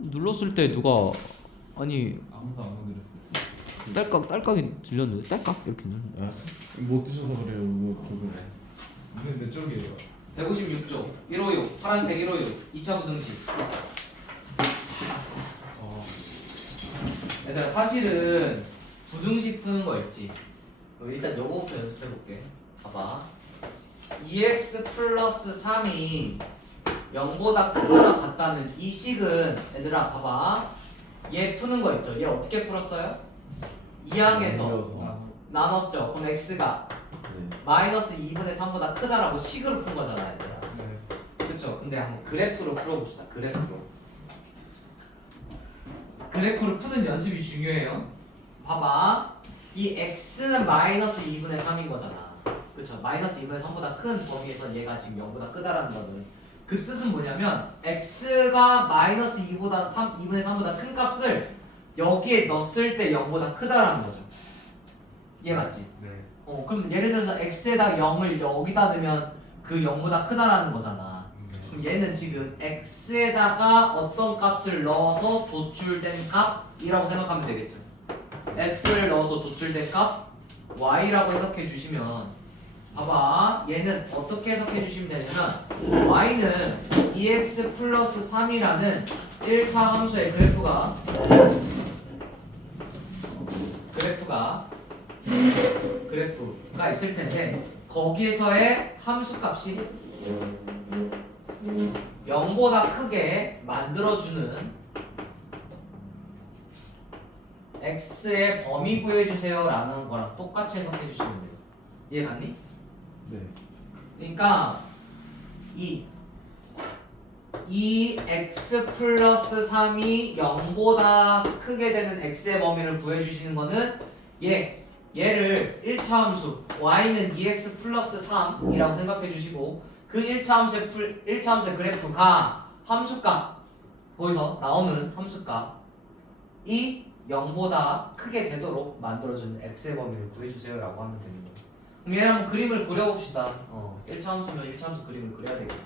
눌렀을 때 누가 아니 아무도 안 건드렸어요. 딸깍이 들렸는데 딸깍 이렇게 알았어. 못 드셔서 그래요. 이거 그거래. 이게 몇 쪽이에요? 156조 156 파란색 156 2차 부등식. 얘들아 사실은 부등식 푸는 거 있지. 그럼 일단 요거부터 연습해 볼게. 봐봐. 2x 플러스 3이 0보다 크거나 같다는 이 식은 얘들아 봐봐. 얘 푸는 거 있죠. 얘 어떻게 풀었어요? 2항에서 나눴죠. 그럼 x가 마이너스 2분의 3보다 크다라고 식으로 푼 거잖아 얘들아. 네. 그쵸? 근데 한번 그래프로 풀어봅시다. 그래프로 푸는 연습이 중요해요. 봐봐. 이 x는 마이너스 2분의 3인 거잖아. 그쵸? 마이너스 2분의 3보다 큰 범위에서 얘가 지금 0보다 크다라는 거는 그 뜻은 뭐냐면 x가 마이너스 2분의 3보다 큰 값을 여기에 넣었을 때 0보다 크다라는 거죠. 이해 맞지? 네. 그럼 예를 들어서 x에다 0을 여기다 넣으면 그 0보다 크다라는 거잖아. 그럼 얘는 지금 x에다가 어떤 값을 넣어서 도출된 값이라고 생각하면 되겠죠. x를 넣어서 도출된 값 y라고 해석해 주시면 봐봐. 얘는 어떻게 해석해 주시면 되냐면 y는 2x 플러스 3이라는 1차 함수의 그래프가 있을 텐데 거기에서의 함수 값이 0보다 크게 만들어주는 x의 범위 구해주세요 라는 거랑 똑같이 해석해 주시면 돼요. 이해 갔니? 네. 그러니까 이 x 플러스 3이 0보다 크게 되는 x의 범위를 구해주시는 거는 얘를 1차 함수 y는 2x 플러스 3이라고 생각해 주시고 그 1차 함수의 그래프가 함수값 거기서 나오는 함수값이 0보다 크게 되도록 만들어주는 x의 범위를 구해주세요 라고 하면 되는 거예요. 그럼 얘를 한번 그림을 그려봅시다. 1차 함수면 1차 함수 그림을 그려야 되겠죠.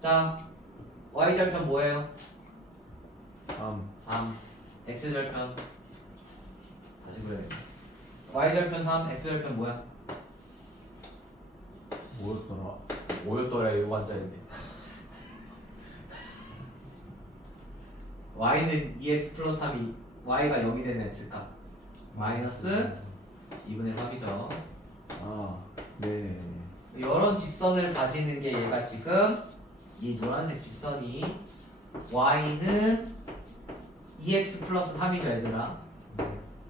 자, y절편 뭐예요? 3 x절편 다시 그려야겠다. y절편 3 x절편 뭐야? 뭐였더라 이거 완자인데 y는 2x 플러스 3이 y가 0이 되는 x값 마이너스 2분의 3이죠. 네. 이런 직선을 가지는 게 얘가 지금 이 노란색 직선이 y는 2x 플러스 3이죠 얘들아.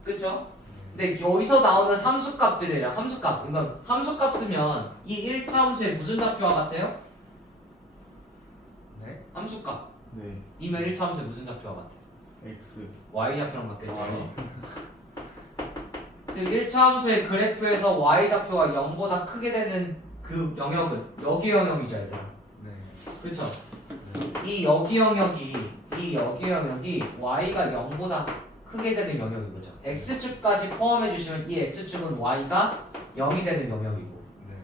그쵸? 근데 여기서 나오는 함수값들이에요. 함수값. 그러면 함수값 쓰면 이 1차 함수의 무슨 좌표와 같아요? 네. 함수값 네. 이면 1차 함수의 무슨 좌표와 같아요? X. y 좌표랑 같겠죠. 즉 1차 함수의 그래프에서 y 좌표가 0보다 크게 되는 그 영역은 여기 영역이죠 얘들아. 네. 그렇죠? 이 여기 영역이 y가 0보다 크게 되는 영역인 거죠. x축까지 포함해 주시면 이 x축은 y가 0이 되는 영역이고 네.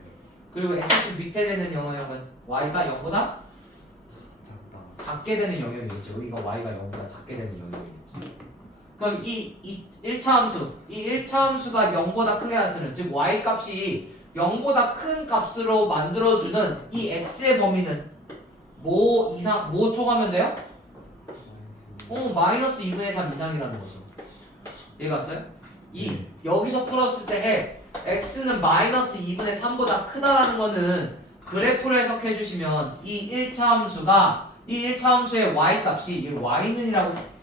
그리고 x축 밑에 되는 영역은 y가 0보다 작다. 작게 되는 영역이겠죠. 여기가 y가 0보다 작게 되는 영역이겠죠. 그럼 이 1차 함수가 0보다 크게 나타내는 즉 y 값이 0보다 큰 값으로 만들어주는 이 x의 범위는 뭐 초과하면 돼요? 마이너스 2분의 3 이상이라는 거죠. 이해 갔어요? 여기서 풀었을 때 x는 마이너스 2분의 3보다 크다라는 거는 그래프로 해석해 주시면 이 1차 함수의 y 값이 이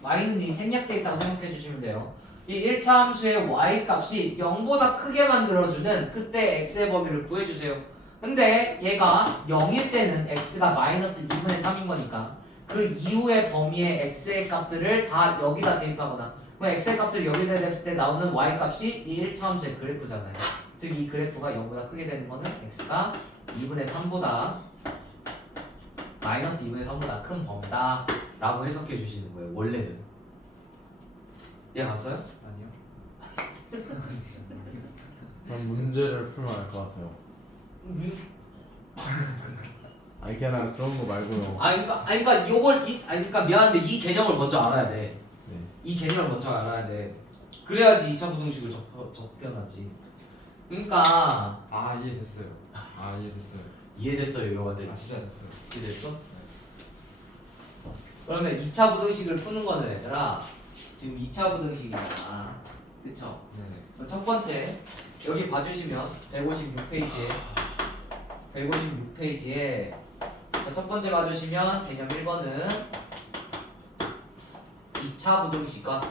y는이 생략되어 있다고 생각해 주시면 돼요. 이 1차 함수의 y 값이 0보다 크게 만들어주는 그때 x의 범위를 구해주세요. 근데 얘가 0일 때는 x가 마이너스 2분의 3인 거니까 그 이후의 범위의 x의 값들을 다 여기다 대입하거나 그럼 x의 값들을 여기다 대입할 때 나오는 y 값이 이 1차 함수의 그래프잖아요. 즉 이 그래프가 0보다 크게 되는 거는 x가 2분의 3보다 마이너스 2분의 3보다 큰 범위다 라고 해석해 주시는 거예요. 원래는. 이해 갔어요? 아니요. 난 문제를 풀면 알 것 같아요. 아니 그냥 그런 거 말고요. 그러니까 요걸 그러니까 미안한데 이 개념을 먼저 알아야 돼. 네. 이 개념을 먼저 알아야 돼. 그래야지 2차 부등식을 접견하지. 그러니까 아 이해됐어요. 아 이해됐어요. 이해됐어요, 여러분들. 아 진짜 됐어요. 이해됐어? 그러면 2차 부등식을 푸는 거는 얘들아 지금 2차 부등식이잖아. 그쵸? 네네. 첫 번째 여기 봐주시면 156페이지에 첫 번째 봐주시면 개념 1번은 2차 부등식과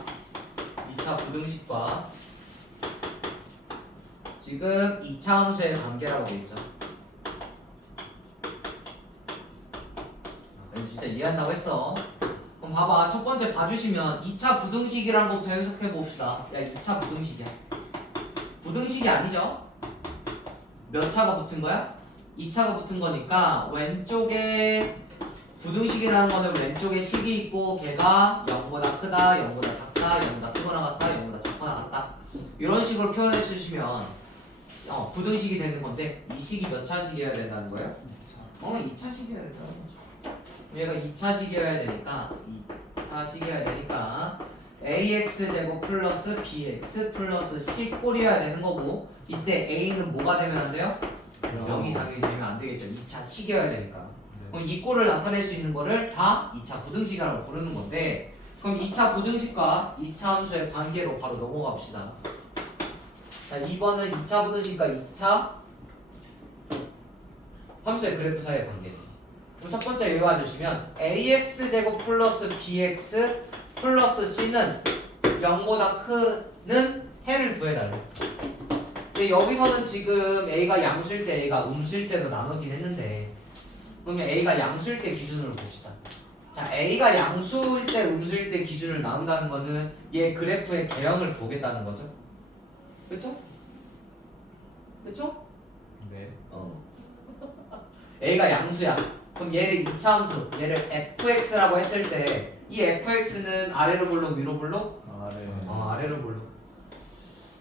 지금 2차 함수의 관계라고 돼 있죠. 진짜 이해한다고 했어. 그럼 봐봐. 첫 번째 봐주시면 2차 부등식이란 것부터 해석해 봅시다. 야, 2차 부등식이야. 부등식이 아니죠? 몇 차가 붙은 거야? 2차가 붙은 거니까 왼쪽에 부등식이라는 거는 왼쪽에 식이 있고 걔가 0보다 크다, 0보다 작다, 0보다 크거나 같다, 0보다 작거나 같다. 이런 식으로 표현해 주시면 부등식이 되는 건데 이 식이 몇 차식이어야 된다는 거예요? 2차식이어야 된다는 거죠. 얘가 2차식이어야 되니까 ax 제곱 플러스 bx 플러스 c 꼴이어야 되는 거고 이때 a는 뭐가 되면 안 돼요? 0이 당연히 되면 안 되겠죠. 2차식이어야 되니까. 그럼 이 꼴을 나타낼 수 있는 거를 다 2차 부등식이라고 부르는 건데 그럼 2차 부등식과 2차 함수의 관계로 바로 넘어가 봅시다. 자, 2번은 2차 부등식과 2차 함수의 그래프 사이의 관계. 그럼 첫 번째 외워주시면 ax 제곱 플러스 bx 플러스 c는 0보다 크는 해를 구해달래. 근데 여기서는 지금 a가 양수일 때 a가 음수일 때로 나누긴 했는데 그러면 a가 양수일 때 기준으로 봅시다. 자, a가 양수일 때 음수일 때 기준을 나눈다는 거는 얘 그래프의 개형을 보겠다는 거죠. 그쵸? 그쵸? 네. a가 양수야. 그럼 얘를 2차 함수, 얘를 fx라고 했을 때 이 fx는 아래로 볼록 위로 볼록? 네. 아래로 볼록.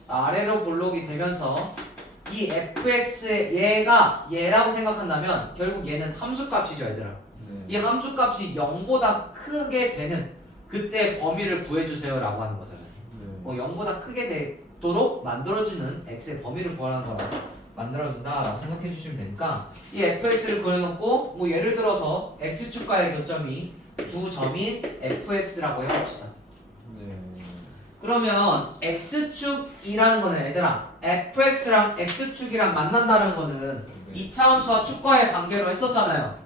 아래로 볼록이 되면서 이 fx 얘가 얘라고 생각한다면 결국 얘는 함수값이죠, 얘들아. 네. 이 함수값이 0보다 크게 되는 그때 범위를 구해주세요라고 하는 거잖아요. 네. 0보다 크게 되도록 만들어주는 x의 범위를 구하는 거라고 만들어준다라고 생각해 주시면 되니까 이 fx를 그려놓고 뭐 예를 들어서 x축과의 교점이 두 점인 fx라고 해봅시다. 네. 그러면 x축이라는 거는 얘들아 fx랑 x축이랑 만난다는 거는 네. 2차 함수와 축과의 관계로 했었잖아요.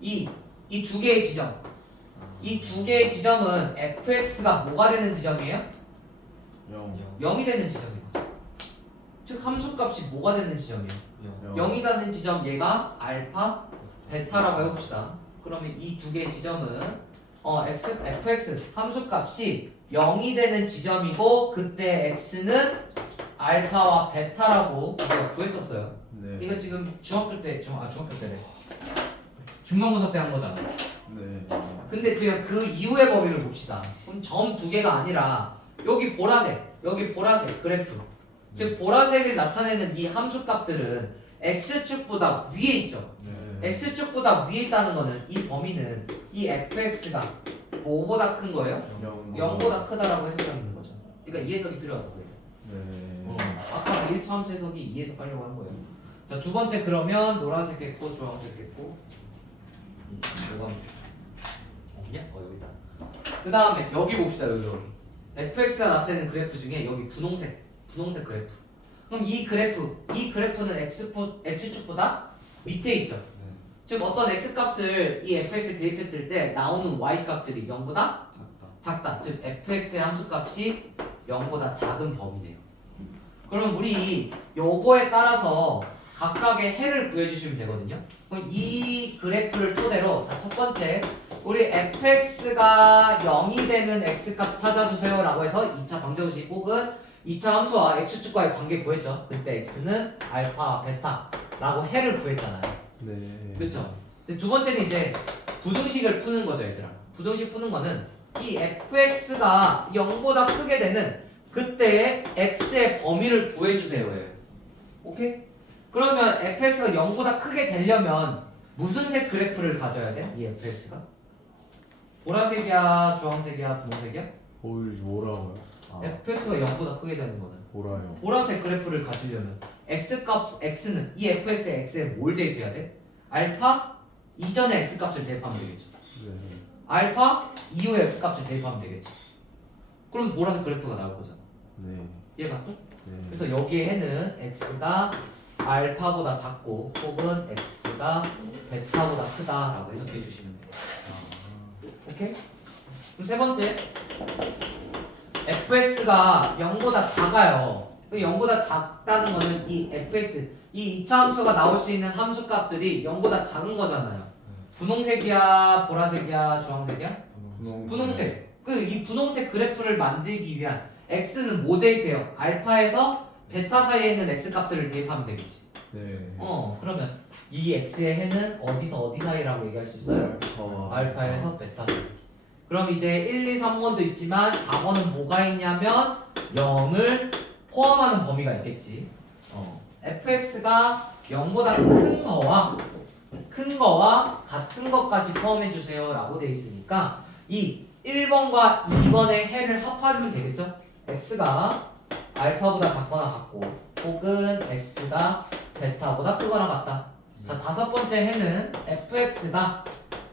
이 두 개의 지점. 이 두 개의 지점은 fx가 뭐가 되는 지점이에요? 0이 되는 지점이거든. 즉 함수값이 뭐가 되는 지점이에요? 0이 되는 지점 얘가 알파, 베타라고 해봅시다. 그러면 이 두 개의 지점은 fx 함수값이 0이 되는 지점이고 그때 x는 알파와 베타라고 우리가 구했었어요. 네. 이거 지금 중학교 때래. 중간고사 때 한 거잖아. 네. 근데 그냥 그 이후의 범위를 봅시다. 그럼 점 두 개가 아니라 여기 보라색 그래프. 즉 보라색을 나타내는 이 함수값들은 x축보다 위에 있죠. 네. x축보다 위에 있다는 거는 이 범위는 이 fx가 뭐보다 큰 거예요? 0보다 크다라고 해석하는 거죠. 그러니까 이 해석이 필요하다고 해요. 네. 아까 그 1차 함수 해석이 이 해석하려고 한 거예요. 자, 두 번째 그러면 노란색 했고 주황색 했고 뭐가 없냐? 여기 있다. 그 다음에 여기 봅시다. 여기 fx가 나타내는 그래프 중에 여기 분홍색 그래프. 그럼 이 그래프는 x축보다 밑에 있죠. 네. 즉 어떤 x값을 이 fx에 대입했을 때 나오는 y값들이 0보다 작다. 즉 fx의 함수값이 0보다 작은 범위네요. 그럼 우리 요거에 따라서 각각의 해를 구해주시면 되거든요. 그럼 이 그래프를 토대로 자, 첫 번째 우리 fx가 0이 되는 x값 찾아주세요 라고 해서 2차 방정식 혹은 2차 함수와 x축과의 관계 구했죠. 그때 x는 알파, 베타 라고 해를 구했잖아요. 네. 그렇죠? 근데 두 번째는 이제 부등식을 푸는 거죠, 얘들아. 부등식 푸는 거는 이 fx가 0보다 크게 되는 그때의 x의 범위를 구해주세요. 오케이? 그러면 fx가 0보다 크게 되려면 무슨 색 그래프를 가져야 돼? 이 fx가? 보라색이야, 주황색이야, 분홍색이야? 뭐라고요? 아, fx가 0보다 크게 되는 거는 보라요. 보라색 그래프를 가지려면 x는 이 fx의 x에 뭘 대입해야 돼? 알파 이전의 x값을 대입하면 되겠죠. 네. 알파 이후의 x값을 대입하면 되겠죠. 그럼 보라색 그래프가 나올 거잖아. 네. 이해 갔어? 네. 그래서 여기에는 x가 알파보다 작고 혹은 x가 베타보다 크다라고 해석해 주시면 돼요. 오케이? 그럼 세 번째 fx가 0보다 작아요. 0보다 작다는 거는 이 fx 이 2차 함수가 나올 수 있는 함수 값들이 0보다 작은 거잖아요. 분홍색이야, 보라색이야, 주황색이야? 분홍색. 이 분홍색 그래프를 만들기 위한 x는 뭐 대입해요? 알파에서 베타 사이에 있는 x 값들을 대입하면 되겠지. 네. 그러면 이 x의 해는 어디서 어디 사이라고 얘기할 수 있어요? 알파에서 베타 사이. 그럼 이제 1, 2, 3번도 있지만 4번은 뭐가 있냐면 0을 포함하는 범위가 있겠지. fx가 0보다 큰 거와 같은 것까지 포함해 주세요 라고 돼 있으니까 이 1번과 2번의 해를 합하면 되겠죠? x가 알파보다 작거나 같고 혹은 x가 베타보다 크거나 같다. 자, 다섯 번째 해는 fx가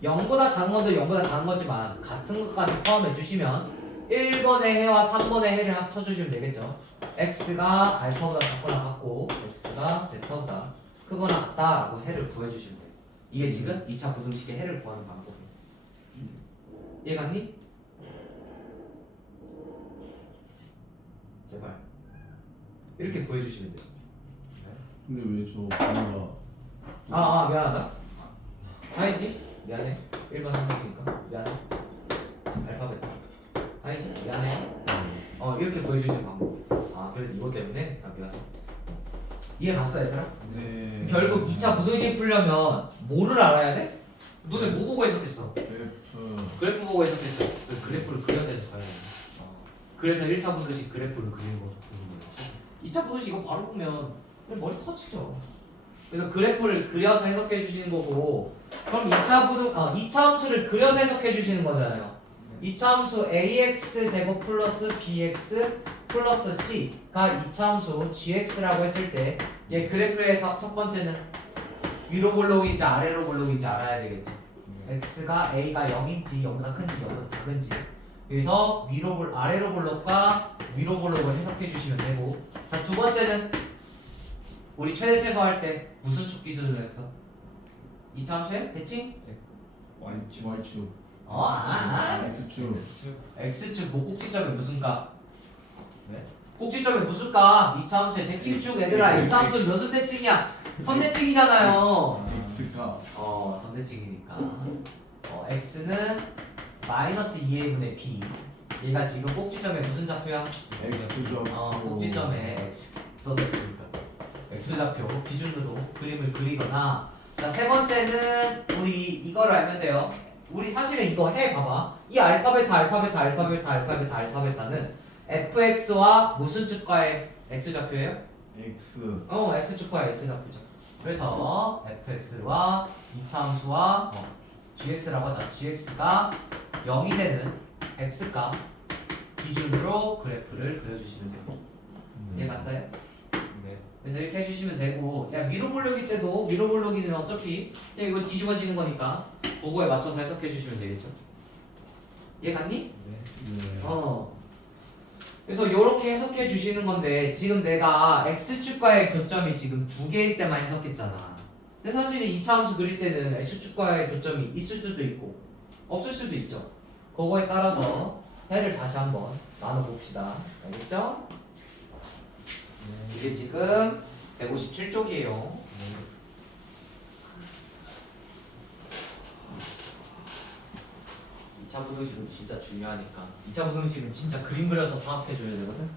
0보다 작은 것도 0보다 작은 거지만 같은 것까지 포함해 주시면 1번의 해와 3번의 해를 합쳐주시면 되겠죠. x가 알파보다 작거나 같고 x가 베타보다 크거나 같다라고 해를 구해주시면 돼요. 이게 지금 2차 부등식의 해를 구하는 방법이에요. 이해 갔니? 제발 이렇게 구해주시면 돼요. 근데 왜 저 번호가 미안하다. 사이지? 미안해. 1번 한국이니까 미안해. 알파벳 사이지? 미안해. 이렇게 구해주시는 방법. 그래도 이거 때문에? 미안해. 이해 갔어 얘들아? 네. 결국 2차 부등식 풀려면 뭐를 알아야 돼? 너네 뭐 보고 해석했어? 그래프 보고 해석했죠. 그래프를 그려서 해석해야 돼. 그래서 1차 부등식 그래프를 그리는 거죠. 2차 부등식 이거 바로 보면 그냥 머리 터지죠. 그래서 그래프를 그려서 해석해 주시는 거고, 그럼 2차 함수를 그려서 해석해 주시는 거잖아요. 2차 함수 ax 제곱 플러스 bx 플러스 c가 2차 함수 gx라고 했을 때 얘 그래프에서 첫 번째는 위로 볼록인지 아래로 볼록인지 알아야 되겠죠. x가 a가 0인지 0보다 큰지 0보다 작은지. 그래서 아래로 볼록과 위로 볼록을 해석해 주시면 되고, 자, 두 번째는 우리 최대 최소 할 때 무슨 축 기준으로 했어? 2차 함수에 대칭? Y축 X축 x축 꼭지점에 무슨 값? 꼭지점에 무슨 값? 2차 함수에 대칭축 얘들아. 2차 함수 무슨 대칭이야? 선대칭이잖아요. X가 선대칭이니까 x는 마이너스 2의 분의 b. 얘가 지금 꼭지점에 무슨 좌표야? X죠. 꼭지점에 x 써져 있으니까 x좌표 기준으로 그림을 그리거나. 자, 세 번째는 우리 이거를 알면 돼요. 우리 사실은 이거 봐봐. 이 알파베타는 fx와 무슨 축과의 x좌표예요? X x축과의 x좌표죠. 그래서 fx와 2차 함수와 gx라고 하자. gx가 0이 되는 x값 기준으로 그래프를 그려주시면 돼요. 이해 갔어요? 네. 그래서 이렇게 해주시면 되고, 위로 볼록일 때도 위로 볼록이는 어차피 그냥 이거 뒤집어지는 거니까 그거에 맞춰서 해석해 주시면 되겠죠. 이해 갔니? 네. 그래서 이렇게 해석해 주시는 건데, 지금 내가 x축과의 교점이 지금 두 개일 때만 해석했잖아. 근데 사실 2차 함수 그릴 때는 x축과의 교점이 있을 수도 있고 없을 수도 있죠. 그거에 따라서 해를 다시 한번 나눠봅시다. 알겠죠? 이게 지금 157쪽이에요. 2차 부등식은 진짜 중요하니까. 2차 부등식은 진짜 그림 그려서 파악해줘야 되거든.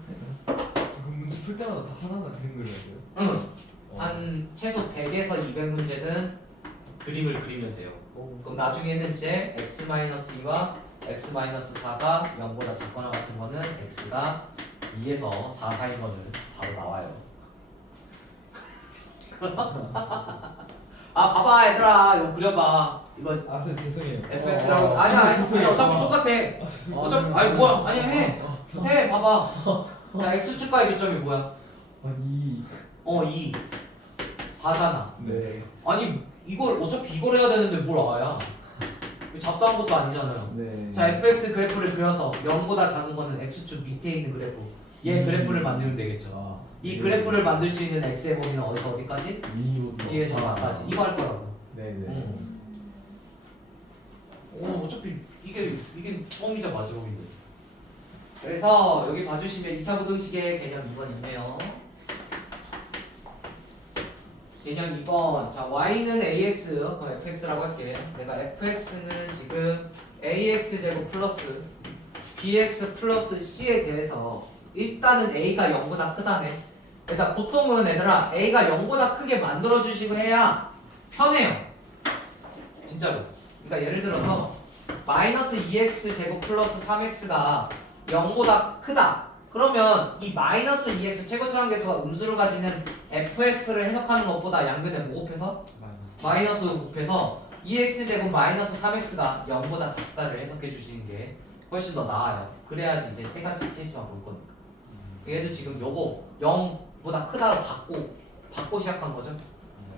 그 문제 풀 때마다 다 하나하나 그림 그려야 돼요? 응. 한 최소 100에서 200문제는 그림을 그리면 돼요. 그럼 나중에는 이제 x-2와 x-4가 0보다 작거나 같은 거는 x가 2에서 4 사이인 거는 바로 나와요. 아 봐봐 얘들아 이거 그려봐 이거 아 선생님 죄송해요. fx라고 아니야 죄송해요. 어차피 똑같아 어차피 아니 뭐야 아니 해 봐봐 자 x축과의 교점이 뭐야 이 2 4잖아 네. 아니 이걸 어차피 이걸 해야 되는데 뭘 아야 이거 잡다한 것도 아니잖아요 네. 자 fx 그래프를 그려서 0보다 작은 거는 x축 밑에 있는 그래프 얘 그래프를 만들면 되겠죠 아, 이 네. 그래프를 만들 수 있는 x의 범위는 어디서 어디까지? 이 2에서 4까지 이거 할 거라고 네네. 어차피 이게 처음이자 마지막인데 그래서 여기 봐주시면 2차 부등식의 개념 2번 있네요 개념 2번 자 y는 ax fx라고 할게 내가 fx는 지금 ax 제곱 플러스 bx 플러스 c에 대해서 일단은 a가 0보다 크다네 일단 보통은 얘들아 a가 0보다 크게 만들어주시고 해야 편해요 진짜로 그러니까 예를 들어서 마이너스 2x 제곱 플러스 3x가 0보다 크다 그러면 이 마이너스 2x 최고차항계수가 음수를 가지는 fx를 해석하는 것보다 양변에 뭐 곱해서? 마이너스 곱해서 2x 제곱 마이너스 3x가 0보다 작다를 해석해 주시는 게 훨씬 더 나아요 그래야지 이제 세 가지 케이스만 볼 거니까 얘도 지금 요거 0보다 크다로 받고 시작한 거죠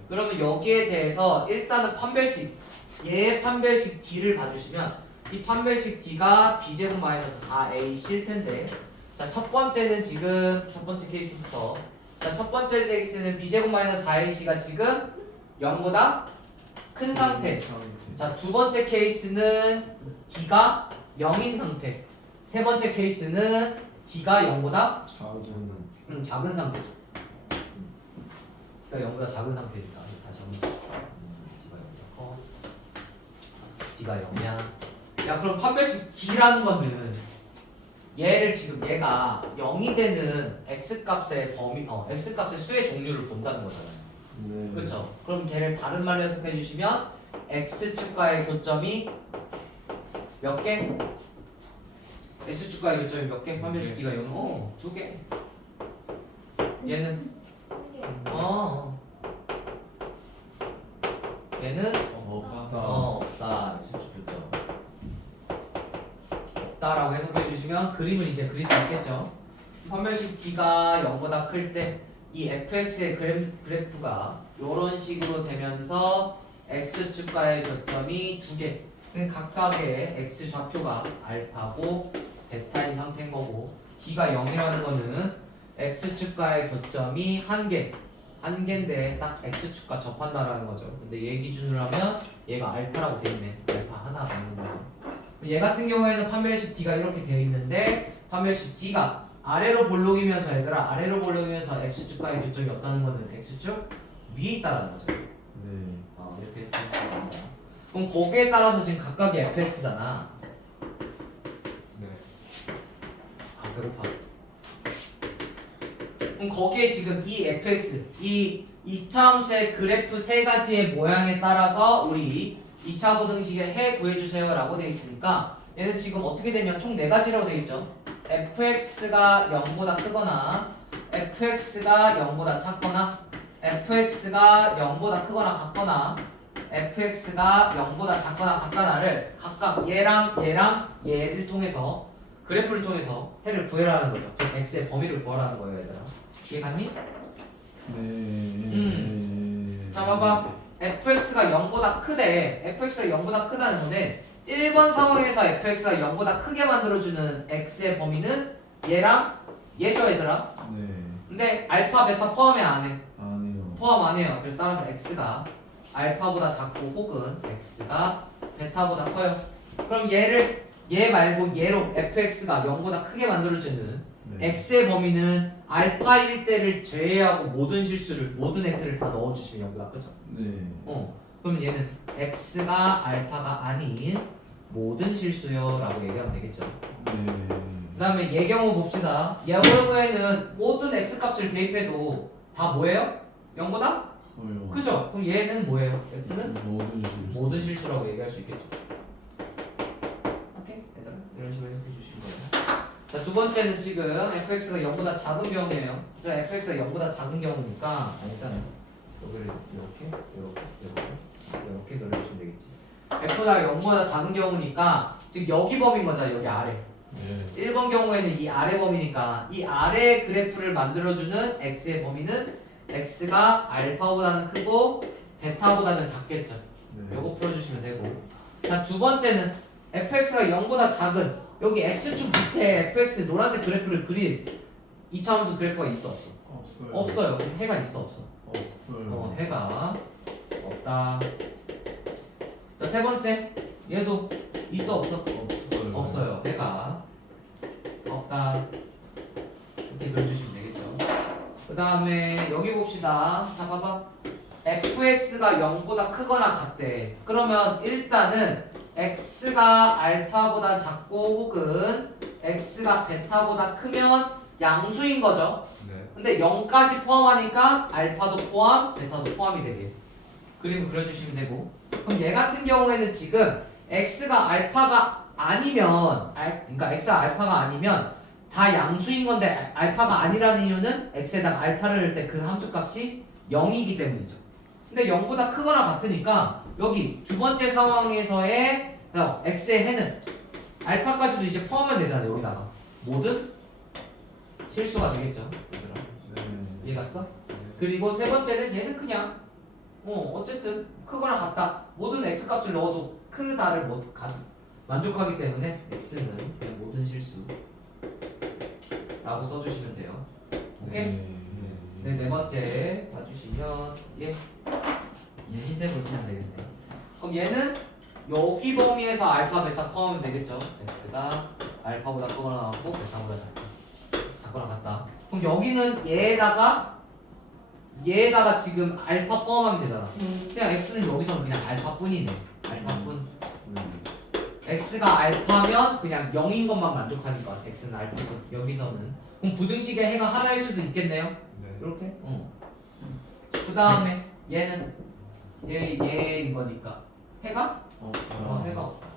그러면 여기에 대해서 일단은 판별식 얘의 판별식 D를 봐주시면 이 판별식 D가 B제곱 마이너스 4A일 텐데 자 첫 번째는 지금 첫 번째 케이스부터 자 첫 번째 케이스는 B제곱 마이너스 4AC가 지금 0보다 큰 상태 자 두 번째 케이스는 D가 0인 상태 세 번째 케이스는 D가 0보다 작은 상태죠 그러니까 0보다 작은 상태니까 다시 한번 D가 0이야. 야 그럼 판별식 D라는 거는 얘를 지금 얘가 0이 되는 x 값의 x 값의 수의 종류를 본다는 거잖아요. 네. 그렇죠? 그럼 걔를 다른 말로 해석해 주시면 x 축과의 교점이 몇 개? x 축과의 교점이 몇 개? 판별식 D가 0. 2개. 얘는 얘는 없다. x축 교점. 없다라고 해석해 주시면 그림을 이제 그릴 수 있겠죠. 판별식 D가 0보다 클 때 이 fx의 그래프가 이런 식으로 되면서 x축과의 교점이 2개. 각각의 x 좌표가 알파고 베타인 상태인 거고 D가 0이라는 거는 x축과의 교점이 1개. 1개인데 딱 x축과 접한다라는 거죠. 근데 얘 기준으로 하면 얘가 알파라고 되어 있네. 알파 하나 받는 거야. 얘 같은 경우에는 판별식 D가 이렇게 되어 있는데 판별식 D가 아래로 볼록이면서 얘들아 아래로 볼록이면서 x축과의 교점이 없다는 거는 x축 위에 있다라는 거죠. 네. 이렇게 해서 됩니다. 그럼 거기에 따라서 지금 각각이 fx잖아. 네. 배고파. 그럼 거기에 지금 이 fx 이 이차함수의 그래프 세 가지의 모양에 따라서 우리 2차 부등식의 해 구해주세요 라고 되어 있으니까 얘는 지금 어떻게 되면 총 4가지라고 되어 있죠. fx가 0보다 크거나 fx가 0보다 작거나 fx가 0보다 크거나 같거나 fx가 0보다 작거나 같다나를 각각 얘랑 얘를 통해서 그래프를 통해서 해를 구해라는 거죠. 즉 x의 범위를 구하라는 거예요 얘들아. 이해 갔니? 네. 자 봐봐 fx가 0보다 크대. fx가 0보다 크다는 거는 1번 상황에서 fx가 0보다 크게 만들어주는 x의 범위는 얘랑 얘죠 얘들아. 네. 근데 알파 베타 포함해 안 해? 아니요. 포함 안 해요. 그래서 따라서 x가 알파보다 작고 혹은 x가 베타보다 커요. 그럼 얘 말고 얘로 fx가 0보다 크게 만들어주는 네. x의 범위는 알파일 때를 제외하고 모든 x를 다 넣어주시면 0보다 크죠. 네. 그러면 얘는 x가 알파가 아닌 모든 실수요 라고 얘기하면 되겠죠. 네. 그 다음에 얘 경우 봅시다. 얘 경우에는 모든 x 값을 대입해도 다 뭐예요? 0보다? 커요. 그죠? 그럼 얘는 뭐예요? x는 모든 실수. 모든 실수라고 얘기할 수 있겠죠. 오케이? 얘들아 이런 식으로 해석해 주시면 돼요. 자, 두 번째는 지금 fx가 0보다 작은 경우예요. 자, fx가 0보다 작은 경우니까 일단은 이렇게 그려주시면 되겠지. f가 0보다 작은 경우니까 즉 여기 범인 거잖아. 여기 아래. 네. 1번 경우에는 이 아래 범위니까 이 아래 그래프를 만들어주는 x의 범위는 x가 알파보다는 크고 베타보다는 작겠죠. 네. 요거 풀어주시면 되고. 자, 두 번째는 fx가 0보다 작은 여기 x축 밑에 fx 노란색 그래프를 그릴 이차함수 그래프가 있어 없어? 없어요. 없어요. 해가 있어 없어? 없어요. 해가 없다. 자, 세 번째 얘도 있어 없어? 없어요. 없어요. 해가 없다. 이렇게 그려주시면 되겠죠. 그 다음에 여기 봅시다. 자, 봐봐. fx가 0보다 크거나 같대. 그러면 일단은 x가 알파보다 작고 혹은 x가 베타보다 크면 양수인 거죠. 네. 근데 0까지 포함하니까 알파도 포함, 베타도 포함이 되게 그림을 그려주시면 되고. 그럼 얘 같은 경우에는 지금 x가 알파가 아니면 그러니까 x가 알파가 아니면 다 양수인 건데 알파가 아니라는 이유는 x에다가 알파를 넣을 때 그 함수값이 0이기 때문이죠. 근데 0보다 크거나 같으니까 여기 두 번째 상황에서의 x의 해는 알파까지도 이제 포함하면 되잖아요. 여기다가 모든 실수가 되겠죠. 얘들아. 네. 이해갔어? 그리고 세 번째는 얘는 그냥 어쨌든 크거나 같다. 모든 x 값을 넣어도 크다를 만족하기 때문에 x는 그냥 모든 실수 라고 써주시면 돼요. 오케이? 네 번째 봐주시면 얘 흰색으로 쓰면 되겠네. 그럼 얘는 여기 범위에서 알파 베타 포함하면 되겠죠. x가 알파보다 크거나 같고 베타보다 작거나 같다. 그럼 여기는 얘에다가 지금 알파 포함하면 되잖아. 그냥 x는 여기서는 그냥 알파뿐이네. 알파뿐. x가 알파면 그냥 0인 것만 만족하니까 x는 알파뿐. 여기서는 그럼 부등식의 해가 하나일 수도 있겠네요. 네. 이렇게. 그 다음에 얘는 얘인 거니까 해가 없어요. 해가 없다.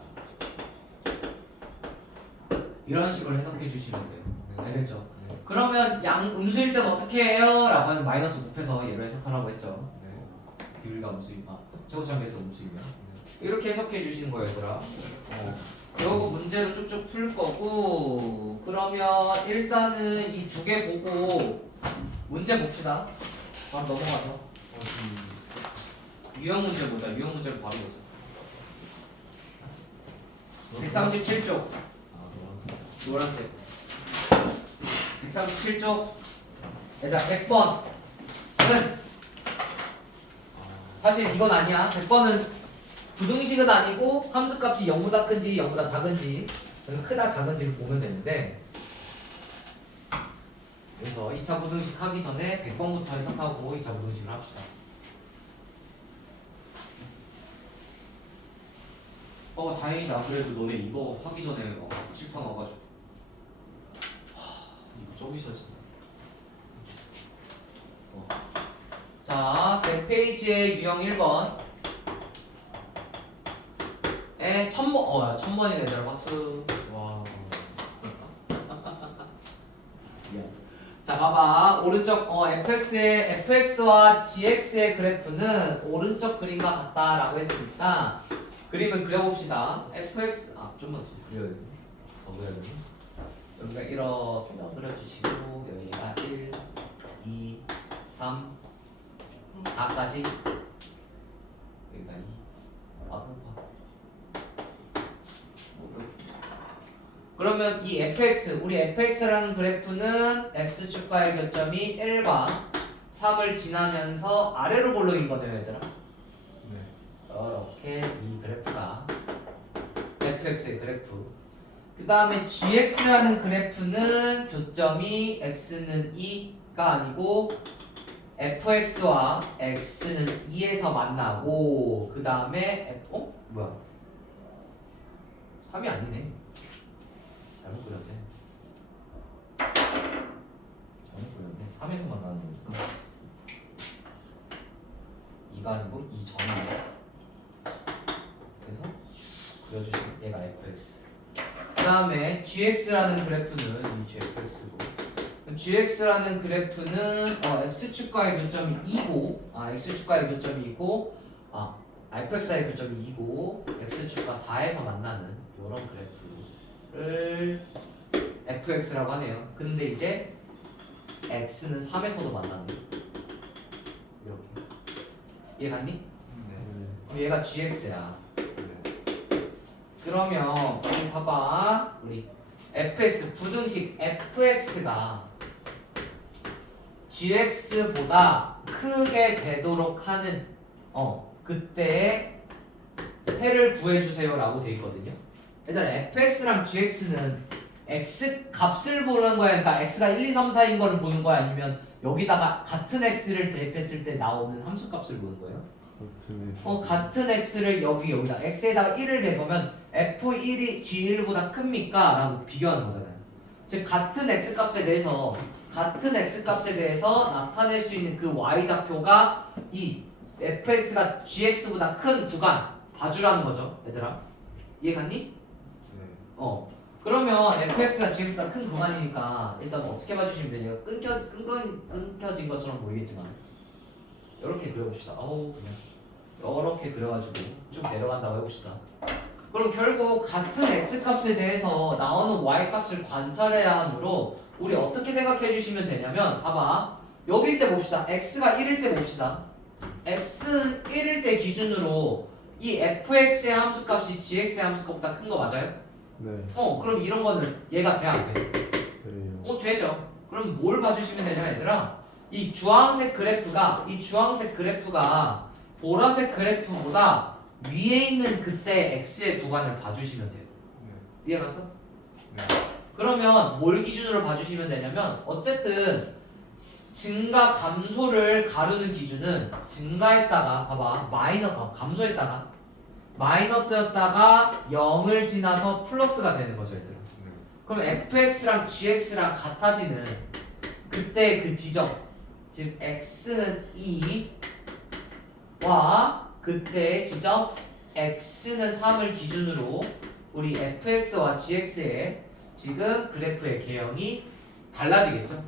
이런 식으로 해석해 주시면 돼요. 알겠죠? 네. 그러면 음수일 때는 어떻게 해요? 라고 하면 마이너스 곱해서 얘를 해석하라고 했죠. 네. 기울기가 음수이면 제곱점에서 음수이면 이렇게 해석해 주시는 거예요, 얘들아. 요거 문제로 쭉쭉 풀 거고. 그러면 일단은 이 두 개 보고 문제 봅시다. 바로 넘어가서 유형 문제 보자. 유형 문제를 바로 보자. 137쪽 노란색 137쪽 얘들아 100번은 사실 이건 아니야. 100번은 부등식은 아니고 함수값이 0보다 큰지 0보다 작은지 크다 작은지를 보면 되는데, 그래서 2차 부등식 하기 전에 100번부터 해석하고 2차 부등식을 합시다. 다행이다. 그래도 너네 이거 하기 전에 칠판 와가지고 이거 좀 있었어. 자, 100페이지에 유형 1번 에 1000번 1000번이네. 얘들아 박수. 와. 자, 봐봐. 오른쪽 fx와 gx의 그래프는 오른쪽 그림과 같다라고 했으니까 그림을 그려봅시다. fx 좀만 더 그려야 돼. 더 그려야 돼. 여기가 이렇게 그려주시고 여기가 1, 2, 3, 4까지 여기가 2. 그러면 이 fx, 우리 fx라는 그래프는 x축과의 교점이 1과 3을 지나면서 아래로 볼록인 거네요, 얘들아. 이렇게 이 그래프가 fx의 그래프. 그 다음에 gx라는 그래프는 교점이 x는 2가 아니고 fx와 x는 2에서 만나고, 그 다음에 뭐야? 3이 아니네. 잘못 그렸네. 3에서 만나는 거니까 2가 아니고 2 전이에요. 그래서 그려주시면 얘가 fx. 그 다음에 gx라는 그래프는 이 gfx고, gx라는 그래프는 x축과의 교점이 2고 x축과의 교점이 2고 fx의 교점이 2고 x축과 4에서 만나는 이런 그래프를 fx라고 하네요. 근데 이제 x는 3에서도 만나는 이렇게 이해 갔니? 네. 그럼 얘가 gx야. 그러면 여기 봐봐 우리 fx 부등식 fx가 gx보다 크게 되도록 하는 그때 해를 구해주세요 라고 돼 있거든요. 일단 fx랑 gx는 x 값을 보는 거야. 그러니까 x가 1, 2, 3, 4인 거를 보는 거야? 아니면 여기다가 같은 x를 대입했을 때 나오는 함수 값을 보는 거예요? 같은 x를 여기다 x에다가 1을 대보면 f1이 g1보다 큽니까? 라고 비교하는 거잖아요. 즉 같은 x 값에 대해서 나타낼 수 있는 그 y좌표가 이 fx가 gx보다 큰 구간 봐주라는 거죠. 얘들아 이해 갔니? 그러면 fx가 gx보다 큰 구간이니까 일단 어떻게 봐주시면 되냐. 끊겨진 것처럼 보이겠지만 이렇게 그려봅시다. 그냥 이렇게 그려가지고 쭉 내려간다고 해봅시다. 그럼 결국 같은 x값에 대해서 나오는 y값을 관찰해야 하므로 우리 어떻게 생각해 주시면 되냐면 봐봐 여기일 때 봅시다. x가 1일 때 봅시다. x는 1일 때 기준으로 이 fx의 함수값이 gx의 함수값보다 큰 거 맞아요? 네. 그럼 이런 거는 얘가 돼 안 돼? 돼요. 되죠. 그럼 뭘 봐주시면 되냐면 얘들아 이 주황색 그래프가 보라색 그래프보다 위에 있는 그때 x의 구간을 봐주시면 돼요. 이해 갔어? 그러면 뭘 기준으로 봐주시면 되냐면 어쨌든 증가 감소를 가르는 기준은 증가했다가 봐봐 감소했다가 마이너스였다가 0을 지나서 플러스가 되는 거죠 얘들아. 그럼 fx랑 gx랑 같아지는 그때 그 지점 즉 x는 2와 그때 지점 x는 3을 기준으로 우리 fx와 gx의 지금 그래프의 개형이 달라지겠죠?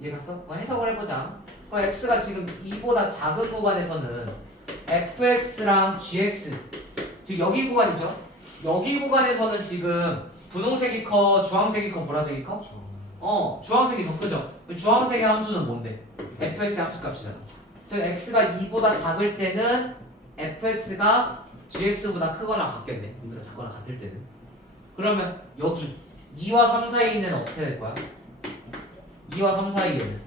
이해 갔어? 해석을 해보자. 그럼 x가 지금 2보다 작은 구간에서는 fx랑 gx 즉 여기 구간이죠? 여기 구간에서는 지금 분홍색이 커? 주황색이 커? 보라색이 커? 주황색이 더 크죠? 주황색의 함수는 뭔데? fx의 함수값이잖아. 즉 x가 2보다 작을 때는 fx가 gx보다 크거나 같겠네. 2보다 작거나 같을 때는. 그러면 여기 2와 3 사이에 있는 어떻게 될 거야? 2와 3 사이에는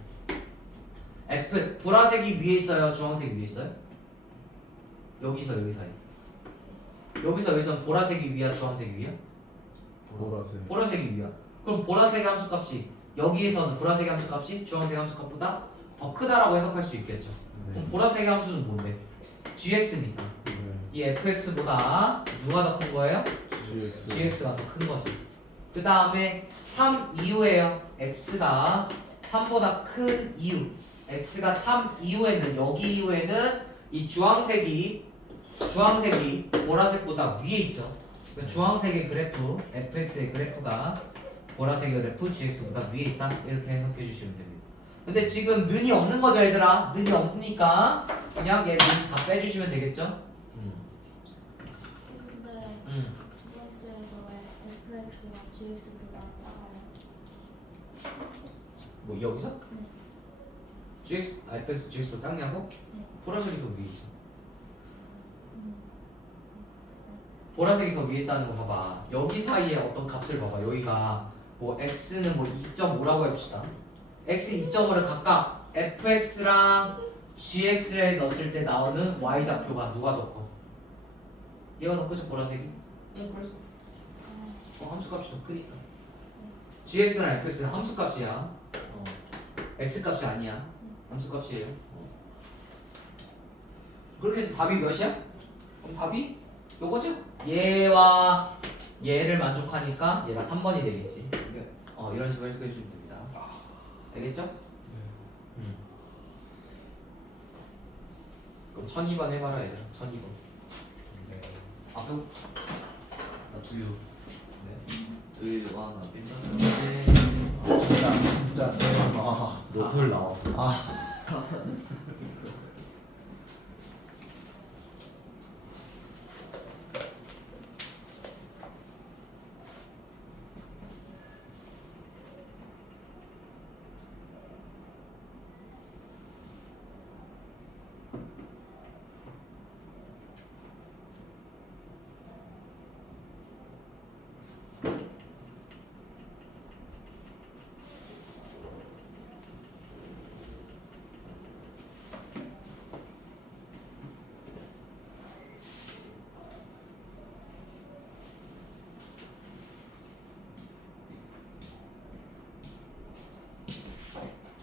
보라색이 위에 있어요? 주황색이 위에 있어요? 여기서 여기 사이. 여기서는 보라색이 위야? 주황색이 위야? 보라색이 위야. 그럼 보라색의 함수값이 여기에서는 보라색의 함수값이 주황색의 함수값보다 더 크다라고 해석할 수 있겠죠. 그럼 보라색의 함수는 뭔데? gx니까. 이 fx보다 누가 더 큰 거예요? gx가 더 큰 거지. 그 다음에 3 이후에요. x가 3보다 큰 이유. x가 3 이후에는 여기 이후에는 이 주황색이 보라색보다 위에 있죠. 그러니까 주황색의 그래프 fx의 그래프가 보라색의 그래프 gx보다 위에 있다. 이렇게 해석해 주시면 됩니다. 근데 지금 는이 없는 거죠 얘들아. 는이 없으니까 그냥 얘 는 다 빼주시면 되겠죠. 근데 두 번째에서 왜 fx가 gx보다 작아요? 뭐 여기서? fx gx보다 작냐고? 네. 보라색이 더 위에 있죠. 보라색이 더 위에 있다는 거 봐봐. 여기 사이에 어떤 값을 봐봐. 여기가 뭐 x는 뭐 2.5라고 해봅시다. x 2.5를 각각 fx랑 gx에 넣었을 때 나오는 y좌표가 누가 더 커? 얘가 더 크죠 보라색이? 그래서 함수값이 더 크니까. gx랑 fx는 함수값이야. x값이 아니야. 함수값이에요. 그렇게 해서 답이 몇이야? 그럼 답이 요거죠? 얘와 얘를 만족하니까 얘가 3번이 되겠지. 이런 식으로 해석해 주시면 됩니다. 알겠죠? 그럼 1002번 해봐라 얘들아. 1002번. 나 두유. 두유 하나 괜찮은데. 진짜 노톨 나와.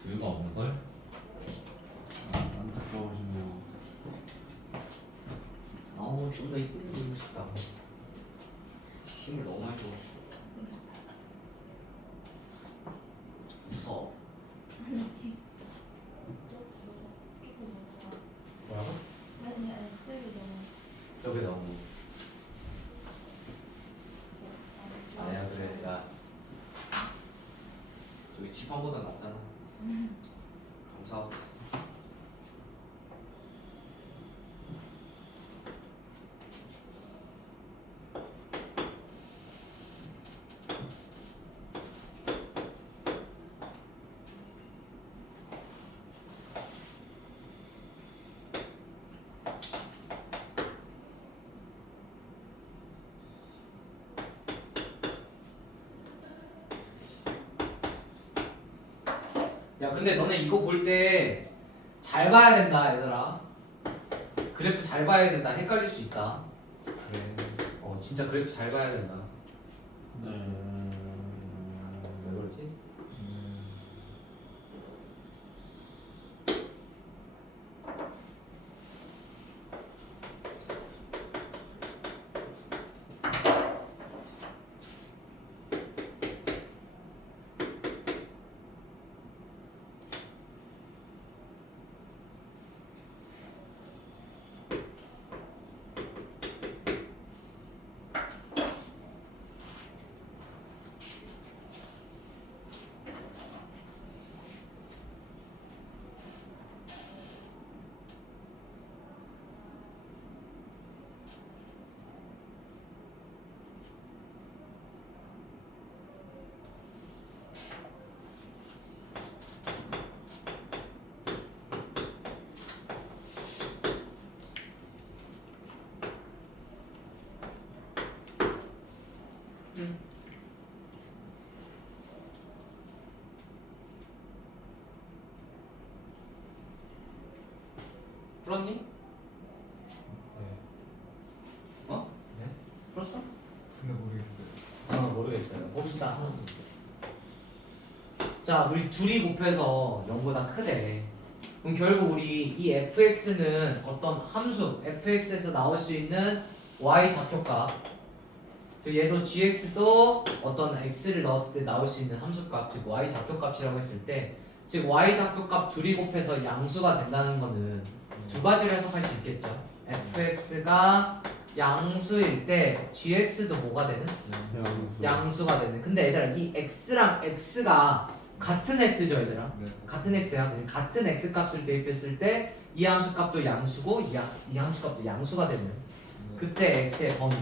두유가 없는 걸? 안타까우시네요. 아우 좀 더 이쁘게 보고 싶다. 힘을 너무 많이 줘. 무서워. 뭐라고? 아니 저기 너무 저게 너무. 아니야 그래 나 저기 지판보다 낫잖아. 감사하고 있어. 야 근데 너네 이거 볼 때 잘 봐야 된다 얘들아. 그래프 잘 봐야 된다. 헷갈릴 수 있다. 그래. 진짜 그래프 잘 봐야 된다. 왜 그러지? 풀었니? 네. 어? 네? 풀었어? 근데 모르겠어요. 모르겠어요. 봅시다. 하나도 모르겠어. 자, 우리 둘이 곱해서 0보다 크대. 그럼 결국 우리 이 fx는 어떤 함수 fx에서 나올 수 있는 y 좌표값. 즉 얘도 gx도 어떤 x를 넣었을 때 나올 수 있는 함수값, 즉 y 좌표값이라고 했을 때, 즉 y 좌표값 둘이 곱해서 양수가 된다는 거는 두 가지로 해석할 수 있겠죠. fx가 양수일 때 gx도 뭐가 되는? 양수가 되는. 근데 얘들아 이 x랑 x가 같은 x죠 얘들아. 네. 같은 x야. 같은 x 값을 대입했을 때 이 함수 값도 양수고 이 함수 값도 양수가 되는. 그때 x의 범위